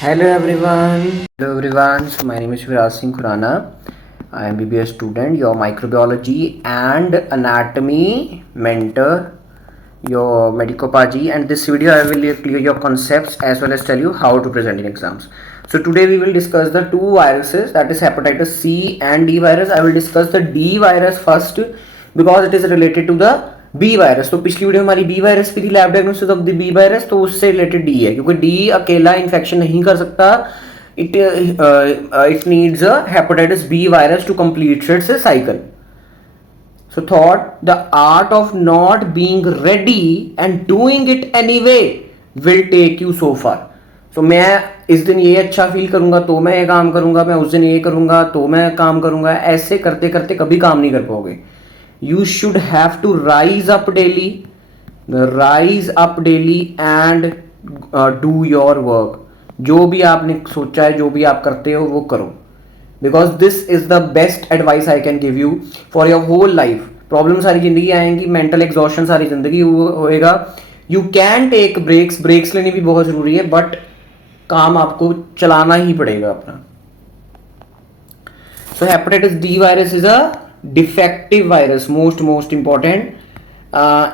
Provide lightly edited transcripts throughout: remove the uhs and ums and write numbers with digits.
Hello everyone. Hello everyone. So my name is Viraj Singh Khurana. I am BBS student, your microbiology and anatomy mentor, your medicopagy. And this video I will clear your concepts as well as tell you how to present in exams. So today we will discuss the two viruses, that is hepatitis C and D virus. I will discuss the D virus first because it is related to the B virus. तो पिछली video हमारी B virus की थी, lab diagnosis of the B virus, तो उससे related D है क्योंकि D अकेला इन्फेक्शन नहीं कर सकता. It needs a hepatitis B virus to complete its cycle. So thought the art of not being ready and doing it anyway will take you so far. So मैं इस दिन ये अच्छा फील करूंगा तो मैं ये काम करूंगा, मैं उस दिन ये करूंगा तो मैं काम करूंगा, ऐसे करते करते कभी काम नहीं कर पाओगे. You should have to rise up daily and do your work. जो भी आपने सोचा है, जो भी आप करते हो वो करो, because this is the best advice I can give you for your whole life. Problem सारी जिंदगी आएंगी, मेंटल एग्जॉशन सारी जिंदगी होएगा. यू कैन टेक ब्रेक्स लेनी भी बहुत जरूरी है, बट काम आपको चलाना ही पड़ेगा अपना. So hepatitis D virus is a defective virus, most important,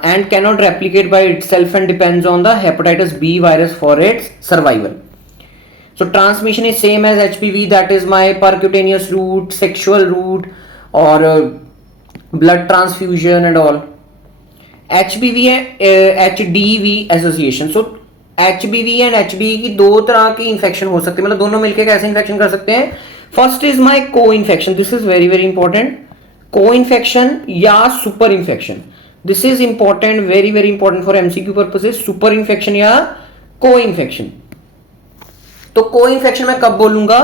and cannot replicate by itself and depends on the hepatitis B virus for its survival. So transmission is same as HPV, that is my percutaneous route, sexual route, or blood transfusion and all. HBV HDV association. So HBV and HDV की दो तरह की infection हो सकती है, मतलब दोनों मिलकर कैसे इन्फेक्शन कर सकते हैं. फर्स्ट इज माई को infection. This is very important. Co infection या super infection. This is important, very important for MCQ purposes. Super infection या को इन्फेक्शन. तो को इन्फेक्शन मैं कब बोलूंगा?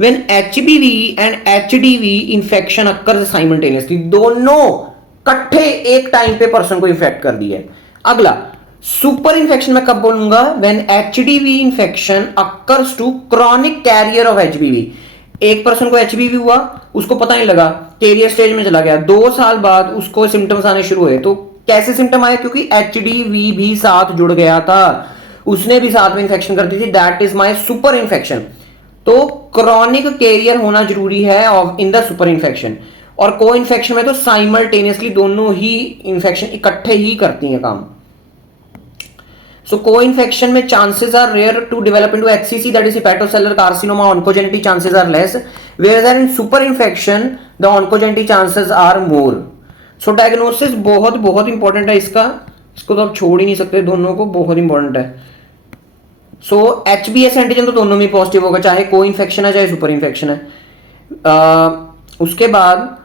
When HBV and HDV infection occur simultaneously. दोनों इकट्ठे एक टाइम पे पर्सन को इन्फेक्ट कर दिए. अगला सुपर इन्फेक्शन मैं कब बोलूंगा? When HDV infection occurs to chronic carrier of HBV. एक पर्सन को एचबीवी हुआ, उसको पता नहीं लगा, कैरियर स्टेज में चला गया, 2 साल बाद उसको सिम्टम्स आने शुरू हुए. तो कैसे सिम्टम आए? क्योंकि एचडीवी भी साथ जुड़ गया था, उसने भी साथ में इन्फेक्शन कर दी थी. That is my super infection. तो क्रॉनिक कैरियर होना जरूरी है इन द सुपर इन्फेक्शन. और को इन्फेक्शन में तो साइमल्टेनियसली दोनों ही इन्फेक्शन इकट्ठे ही करती हैं काम. So co-infection में chances are rare to develop into HCC, that is hepatocellular carcinoma. Oncogenic chances are less, whereas in super infection the oncogenic chances are more. So diagnosis बहुत important है इसका तो आप छोड़ ही नहीं सकते, दोनों को बहुत इंपॉर्टेंट है. सो HBS एंटीजन तो दोनों में पॉजिटिव होगा, चाहे को इन्फेक्शन है चाहे सुपर इन्फेक्शन है. उसके बाद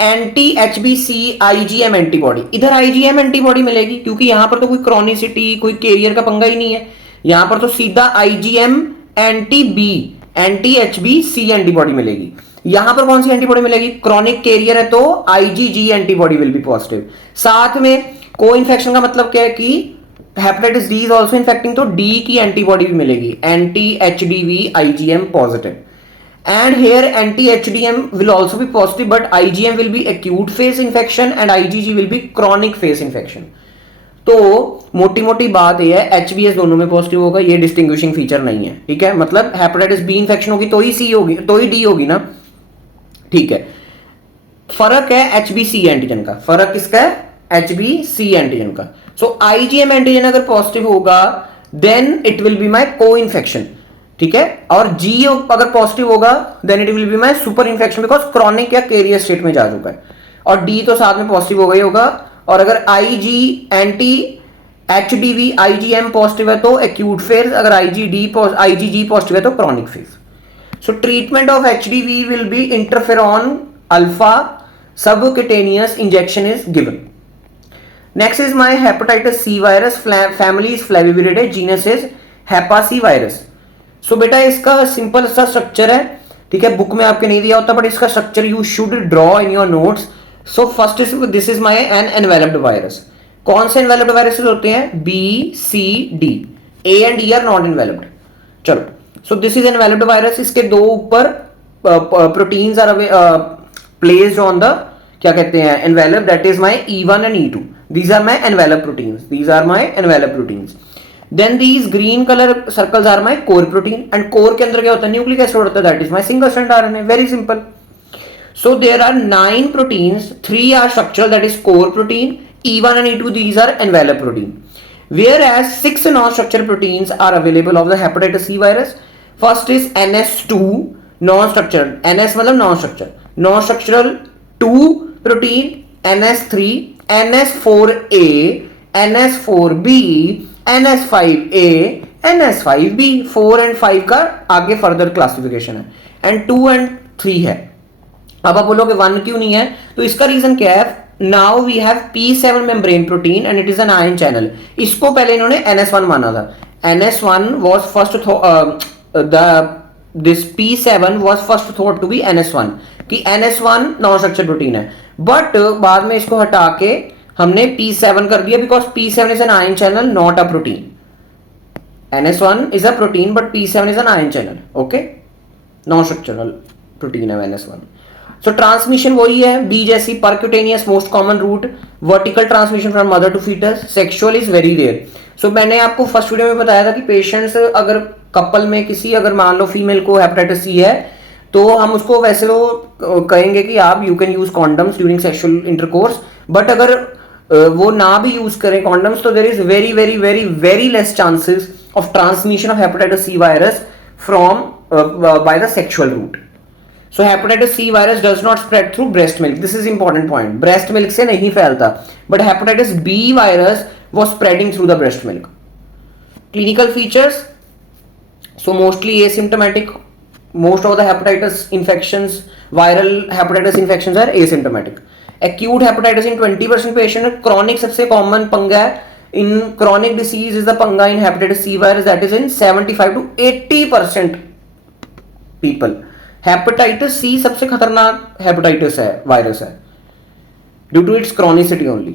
एंटी एचबीसी आईजीएम एंटीबॉडी. इधर आईजीएम एंटीबॉडी मिलेगी क्योंकि यहां पर तो कोई क्रॉनिसिटी, कोई कैरियर का पंगा ही नहीं है. यहां पर तो सीधा आईजीएम एंटी बी, एंटी एचबीसी एंटीबॉडी मिलेगी. यहां पर कौन सी एंटीबॉडी मिलेगी? क्रॉनिक कैरियर है तो IgG antibody will be positive. साथ में को इन्फेक्शन का मतलब क्या है कि hepatitis D is also infecting, तो डी की एंटीबॉडी भी मिलेगी, anti HDV IgM positive. And here anti-HDM will also be positive, but IgM will be acute phase infection and IgG will be chronic phase infection. तो मोटी बात ये है, HBS दोनों में पॉजिटिव होगा, ये डिस्टिंग्विशिंग फीचर नहीं है. ठीक है, मतलब हेपेटाइटिस बी इन्फेक्शन होगी तो ही सी होगी, तो ही डी होगी ना. ठीक है, फर्क है HBC एंटीजन का. फर्क किसका है? HBC एंटीजन का. सो IgM एंटीजन अगर पॉजिटिव होगा then it will be my को इन्फेक्शन. ठीक है, और जी अगर पॉजिटिव होगा then it will be my superinfection because chronic या कैरियर स्टेट में जा चुका है. और डी तो साथ में पॉजिटिव होगा ही होगा. और अगर Ig anti HDV IgM positive है तो एक्यूट फेज, अगर आईजीजी पॉजिटिव है तो chronic phase. So treatment of HDV will be interferon alpha subcutaneous injection is given. Next is my hepatitis C virus. Family is Flaviviridae, genus is Hepacivirus so. सो बेटा इसका simple सा structure है. ठीक है, book में आपके नहीं दिया होता, बट इसका structure you should draw in your notes. So first is this is my an enveloped virus. कौन से एनवेलप्ड वायरसेस होते हैं? B C D. A and E are not enveloped. चलो, so this is enveloped virus. इसके दो ऊपर proteins are placed on the, क्या कहते हैं, envelope. That is my E1 and E2. These are my envelope proteins. Then these green colour circles are my core protein, and core के अंदर क्या होता है, न्यूक्लिक एसिड होता है, that is my single strand RNA, very simple. So there are 9 proteins, 3 are structural, that is core protein, E1 and E2, these are envelope protein. Whereas 6 non-structural proteins are available of the hepatitis C virus. First is NS2, non-structural, NS मतलब non-structural, non-structural 2 protein, NS3, NS4A, NS4B, NS5A, NS5B, 4 and 5 का आगे further classification है, and 2 and 3 है. अब आप बोलोगे 1 क्यों नहीं है, तो इसका रीजन क्या है, now we have P7 membrane protein and it is an ion channel. इसको पहले इन्होंने NS1 माना था. NS1 was first, this P7 was first thought to be NS1, कि NS1 नॉन स्ट्रक्चर प्रोटीन है, बट बाद में इसको हटा के हमने P7 कर दिया, because P7 is an ion channel, not a protein. NS1 is a protein but P7 is an ion channel. Okay, non structural protein है NS1. सो ट्रांसमिशन वही है, बी जैसी, percutaneous most common route, vertical transmission from mother to foetus, sexual is very rare. So मैंने आपको first video में बताया था कि पेशेंट्स अगर कपल में किसी, अगर मान लो फीमेल को हेपेटाइटिस सी है, तो हम उसको वैसे तो कहेंगे कि आप you can use condoms during sexual intercourse, but अगर वो ना भी यूज करें कॉन्डम्स, तो there is very very very very less chances of transmission of hepatitis C virus from by the sexual route. So hepatitis C virus does not spread through breast milk. This is important point. Breast milk से नहीं फैलता, but hepatitis B virus was spreading through the breast milk. Clinical features, so mostly asymptomatic. Most of the hepatitis infections, viral hepatitis infections are asymptomatic. Acute hepatitis in 20% patient. Chronic सबसे common पंगा है. In chronic disease is the पंगा in hepatitis C virus, that is in 75 to 80% people. Hepatitis C सबसे खतरनाक hepatitis है, virus है, due to its chronicity only.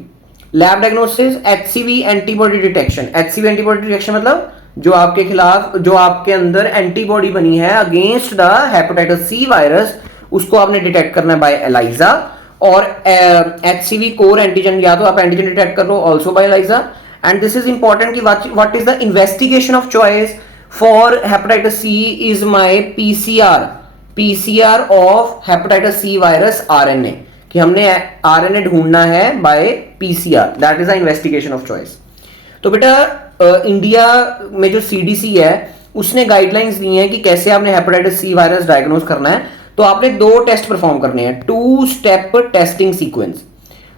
Lab diagnosis, HCV antibody detection. HCV antibody detection मतलब जो आपके खिलाफ, जो आपके अंदर एंटीबॉडी बनी है against the hepatitis C virus, उसको आपने डिटेक्ट करना है बाय एलाइजा. और एचसीवी कोर एंटीजन, या तो आप एंटीजन डिटेक्ट कर लो also by ELISA. And this is important कि what is the investigation of choice for hepatitis C is my PCR of hepatitis C virus RNA, कि हमने RNA ढूंढना है by PCR, that is the investigation of choice. तो बेटा India में जो CDC है उसने गाइडलाइंस दी हैं कि कैसे आपने हेपेटाइटिस सी वायरस डायग्नोज करना है. तो आपने 2 टेस्ट परफॉर्म करने हैं, 2 स्टेप टेस्टिंग सीक्वेंस.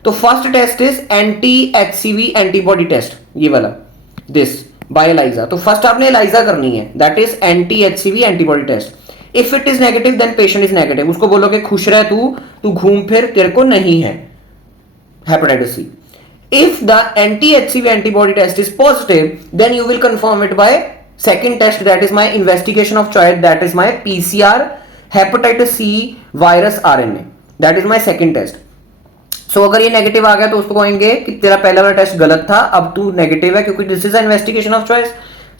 तो first test is anti HCV antibody test, ये वाला, दिस बाय एलाइजा. तो फर्स्ट आपने एलाइजा करनी है, that is anti HCV antibody test. If it is negative then patient is negative, उसको बोलोगे खुश रह तू घूम फिर, तेरे को नहीं है hepatitis C. If the anti HCV antibody test is positive then you will confirm it by second test, that is my investigation of choice, that is my PCR hepatitis C virus RNA, that is my second test. So अगर ये negative आ गया तो उसको कहेंगे कि तेरा पहला वाला टेस्ट गलत था, अब तू नेगेटिव है, क्योंकि this is investigation of choice.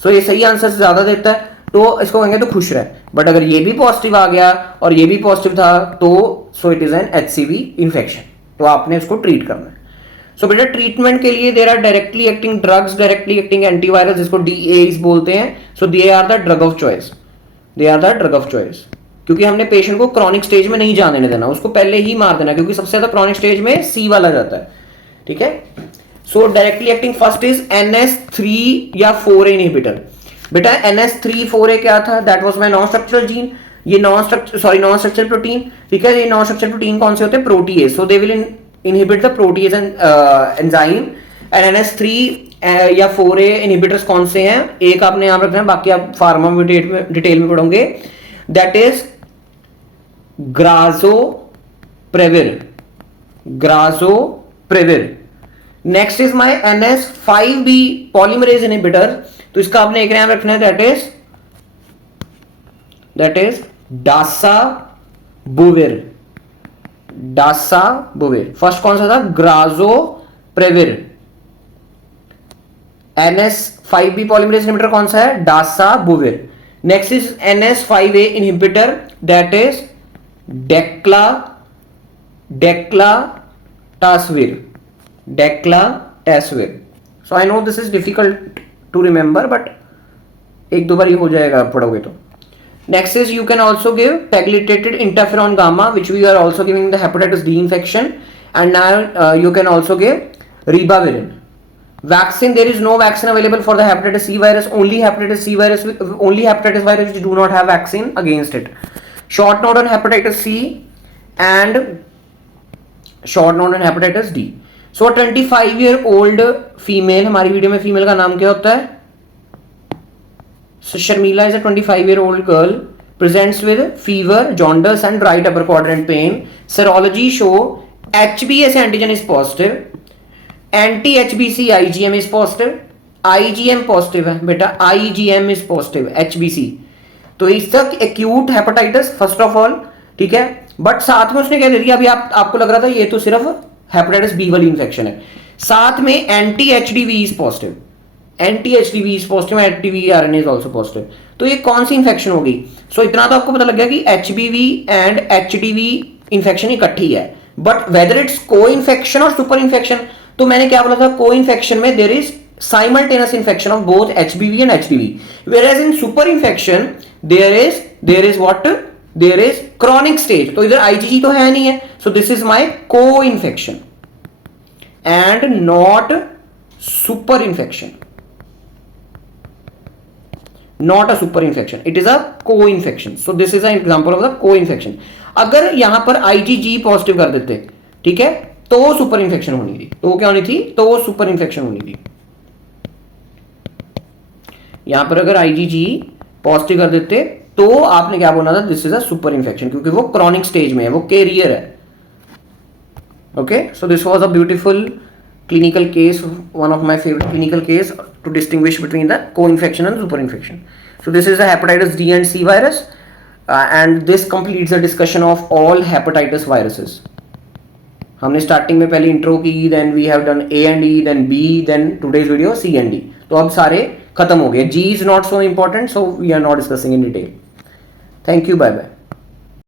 So ये सही आंसर से ज्यादा देता है, तो इसको कहेंगे तो खुश रहे. बट अगर ये भी पॉजिटिव आ गया और ये भी पॉजिटिव था, तो so it is N HCV infection, तो आपने उसको ट्रीट करना है. सो बेटा ट्रीटमेंट के लिए there are directly acting drugs, directly acting antiviruses, जिसको डीएस बोलते हैं. So they are the drug of choice, they are the drug of choice, क्योंकि हमने पेशेंट को क्रॉनिक स्टेज में नहीं जाने देना, उसको पहले ही मार देना, क्योंकि सबसे ज्यादा क्रॉनिक स्टेज में सी वाला जाता है. ठीक है. सो directly acting first is NS3 या 4A इनहिबिटर. बेटा NS3-4A क्या था, that was my non structural gene. ये नॉन स्ट्रक्चरल प्रोटीन. ठीक है, ये नॉन स्ट्रक्चरल प्रोटीन कौन से होते हैं, protease. So they will inhibit the protease enzyme. And NS3 या 4A इनहिबिटर्स कौन से हैं, एक आपने यहां रखना है, बाकी आप फार्मा में डिटेल में पढ़ोगे. That is grazoprevir. Next is my NS5B polymerase inhibitor. तो इसका आपने एक नाम रखना है, दैट इज डासाबुविर. फर्स्ट कौन सा था, ग्राजोप्रेविर. NS5B पॉलीमरेज इनहिबिटर कौन सा है, dasabuvir. Next is NS5A inhibitor, that is daclatasvir. So I know this is difficult to remember, but एक दो बार ही हो जाएगा पढ़ोगे तो. Next is you can also give pegylated interferon gamma, which we are also giving the hepatitis D infection, and now you can also give ribavirin. Vaccine, there is no vaccine available for the hepatitis C virus. Only hepatitis virus which do not have vaccine against it. Short note on hepatitis C and short note on hepatitis D. So 25-year-old female, हमारी video में female का नाम क्या होता है? So Sharmila is a 25-year-old girl, presents with fever, jaundice and right upper quadrant pain. Serology show HBs antigen is positive, anti-HBC IgM is positive, IgM positive है बेटा, IgM is positive, HBC. तो इस तक acute hepatitis first of all, ठीक है. But साथ में उसने क्या दे दिया, अभी आपको लग रहा था ये तो सिर्फ हेपेटाइटिस बी वाली इंफेक्शन है, साथ में anti HDV is positive, anti HDV is positive, HDV RNA is also positive. तो ये कौन सी इंफेक्शन होगी? सो इतना तो आपको पता लग गया कि एचबीवी एंड एचडीवी इंफेक्शन इकट्ठी है, but whether it's co infection और सुपर इन्फेक्शन, तो मैंने क्या बोला था, को इन्फेक्शन में there is simultaneous infection of both HBV and HDV, whereas in super infection there is what, there is chronic stage. तो इधर आईजीजी तो है नहीं है, so this is my co infection and not super infection, not a super infection, it is a co-infection. So this is an example of the co-infection. अगर यहां पर IgG positive कर देते, ठीक है, तो सुपर इन्फेक्शन होनी थी. तो क्या होनी थी? तो सुपर इन्फेक्शन होनी थी. यहां पर अगर IgG पॉजिटिव कर देते तो आपने क्या बोलना था, this is a super infection, क्योंकि वो क्रॉनिक स्टेज में है, वो कैरियर है. Okay, so this was a beautiful clinical case, one of my favorite clinical case to distinguish between the co-infection and super infection. So this is the hepatitis D and C virus, and this completes the discussion of all hepatitis viruses. हमने starting में पहले intro की, then we have done A and E, then B, then today's video C and D. तो अब सारे खत्म हो गए. G is not so important, so we are not discussing in detail. Thank you, bye bye.